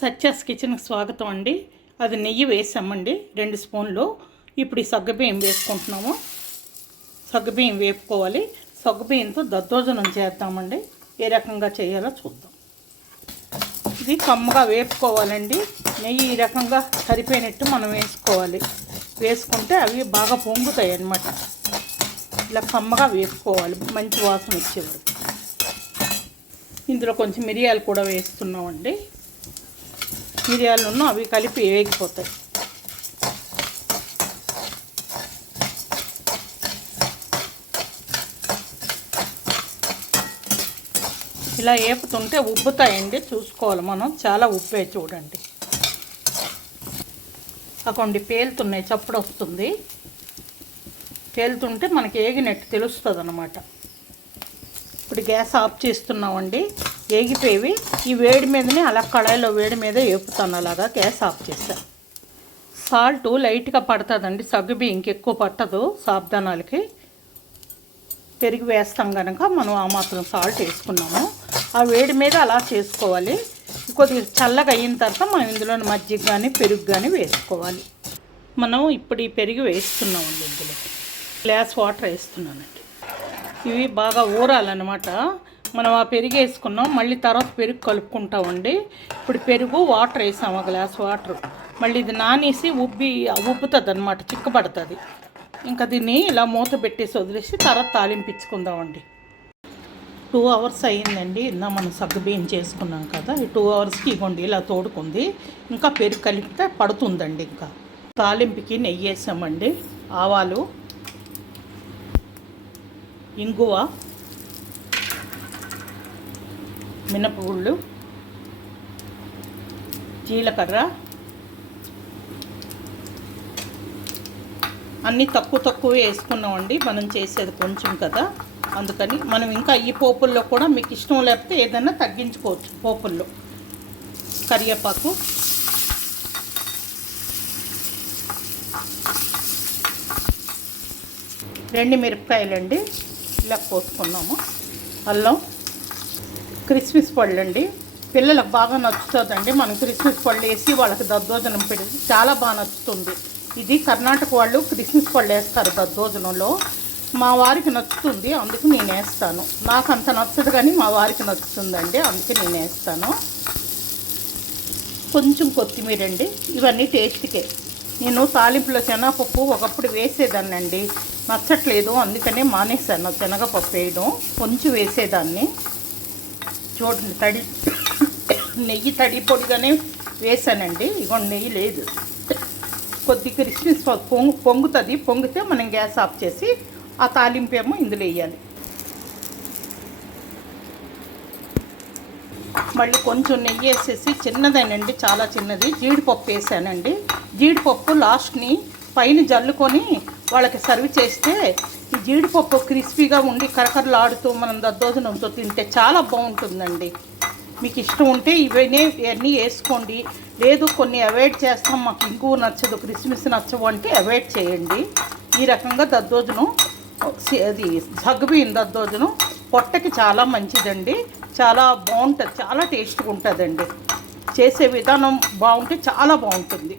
సత్యాస్ కిచెన్కి స్వాగతం అండి. అది నెయ్యి వేసామండి 2 స్పూన్లు. ఇప్పుడు ఈ సగ్గుబియ్యం వేసుకుంటున్నాము. సగ్గుబియ్యం వేపుకోవాలి. సగ్గుబియ్యంతో దద్దోజనం చేద్దామండి. ఏ రకంగా చేయాలో చూద్దాం. ఇది కమ్మగా వేపుకోవాలండి. నెయ్యి ఈ రకంగా సరిపోయినట్టు మనం వేసుకోవాలి. వేసుకుంటే అవి బాగా పొంగుతాయి అన్నమాట. ఇలా కమ్మగా వేపుకోవాలి మంచి వాసన వచ్చేవారు. ఇందులో కొంచెం మిరియాలు కూడా వేస్తున్నామండి. మిరియాలను అవి కలిపి వేగిపోతాయి. ఇలా వేపుతుంటే ఉబ్బుతాయండి. చూసుకోవాలి మనం. చాలా ఉప్పే చూడండి. అకొండి పేలుతున్నాయి, చప్పుడు వస్తుంది. పేలుతుంటే మనకి ఏగినట్టు తెలుస్తుంది అన్నమాట. ఇప్పుడు గ్యాస్ ఆఫ్ చేస్తున్నామండి. ఏగిపోయి ఈ వేడి మీదనే అలా కళాయిలో వేడి మీద వేపుతాను. అలాగా గ్యాస్ ఆఫ్ చేస్తాను. సాల్ట్ లైట్గా పడుతుందండి. సగ్గుబియ్యంకి ఎక్కువ పట్టదు. సాబ్దానాలకి పెరిగి వేస్తాం కనుక మనం ఆ మాత్రం సాల్ట్ వేసుకున్నాము. ఆ వేడి మీద అలా చేసుకోవాలి. కొద్దిగా చల్లగా అయిన తర్వాత మనం ఇందులో మజ్జిగ కానీ పెరుగు కానీ వేసుకోవాలి. మనం ఇప్పుడు ఈ పెరుగు వేస్తున్నామండి. ఇందులో గ్లాస్ వాటర్ వేస్తున్నానండి. ఇవి బాగా ఊరాలన్నమాట. మనం ఆ పెరుగు వేసుకున్నాం. మళ్ళీ తర్వాత పెరుగు కలుపుకుంటామండి. ఇప్పుడు పెరుగు వాటర్ వేసాము, ఒక గ్లాస్ వాటర్. మళ్ళీ ఇది నానేసి ఉబ్బుతుంది అన్నమాట, చిక్కబడుతుంది. ఇంకా దీన్ని ఇలా మూత పెట్టేసి వదిలేసి తర్వాత తాలింపించుకుందామండి. 2 అవర్స్ అయ్యిందండి. ఇందా మనం సగ్గుబియ్యం చేసుకున్నాం కదా. ఈ 2 అవర్స్కి ఇవ్వండి ఇలా తోడుకుంది. ఇంకా పెరుగు కలిపితే పడుతుందండి. ఇంకా తాలింపుకి నెయ్యి వేసామండి. ఆవాలు, ఇంగువ, మినపగుళ్ళు, జీలకర్ర అన్నీ తక్కువ వేసుకున్నామండి. మనం చేసేది కొంచెం కదా, అందుకని మనం ఇంకా ఈ పోపుల్లో కూడా మీకు ఇష్టం లేకపోతే ఏదైనా తగ్గించుకోవచ్చు. పోపుల్లో కరివేపాకు, రెండు మిరపకాయలండి ఇలా కోసుకున్నాము. అల్లం, క్రిస్మస్ పళ్ళు అండి. పిల్లలకు బాగా నచ్చుతుందండి. మనం క్రిస్మస్ పళ్ళు వేసి వాళ్ళకి దద్దోజనం పెడితే చాలా బాగా నచ్చుతుంది. ఇది కర్ణాటక వాళ్ళు క్రిస్మస్ పళ్ళు వేస్తారు దద్దోజనంలో. మా వారికి నచ్చుతుంది, అందుకు నేను వేస్తాను. నాకు అంత నచ్చదు కానీ మా వారికి నచ్చుతుందండి, అందుకే నేను వేస్తాను. కొంచెం కొత్తిమీర అండి. ఇవన్నీ టేస్ట్కే. నేను తాలింపులో శనగపప్పు ఒకప్పుడు వేసేదాన్నండి, నచ్చట్లేదు, అందుకనే మానేశాను శనగపప్పు వేయడం. కొంచెం వేసేదాన్ని. చూడండి, నెయ్యి తడి పొడిగానే వేసానండి. ఇగోండి, నెయ్యి లేదు. కొద్ది క్రిస్మస్ పొంగుతుంది. పొంగితే మనం గ్యాస్ ఆఫ్ చేసి ఆ తాలింపు ఏమో ఇందులో వేయాలి. మళ్ళీ కొంచెం నెయ్యి వేసేసి చిన్నదేనండి, చాలా చిన్నది, జీడిపప్పు వేసానండి. జీడిపప్పు లాస్ట్ని పైన జల్లుకొని వాళ్ళకి సర్వ్ చేస్తే ఈ జీడిపప్పు క్రిస్పీగా ఉండి కరకరలాడుతూ మనం దద్దోజనంతో తింటే చాలా బాగుంటుందండి. మీకు ఇష్టం ఉంటే ఇవన్నీ వేసుకోండి. లేదు కొన్ని అవాయిడ్ చేస్తాం, మాకు ఇంగువ నచ్చదు, క్రిస్మస్ నచ్చవు అంటే అవాయిడ్ చేయండి. ఈ రకంగా దద్దోజనం, అది సగ్గుబియ్యం దద్దోజనం పొట్టకి చాలా మంచిదండి. చాలా బాగుంటుంది, చాలా టేస్ట్గా ఉంటుందండి. చేసే విధానం బాగుంటే చాలా బాగుంటుంది.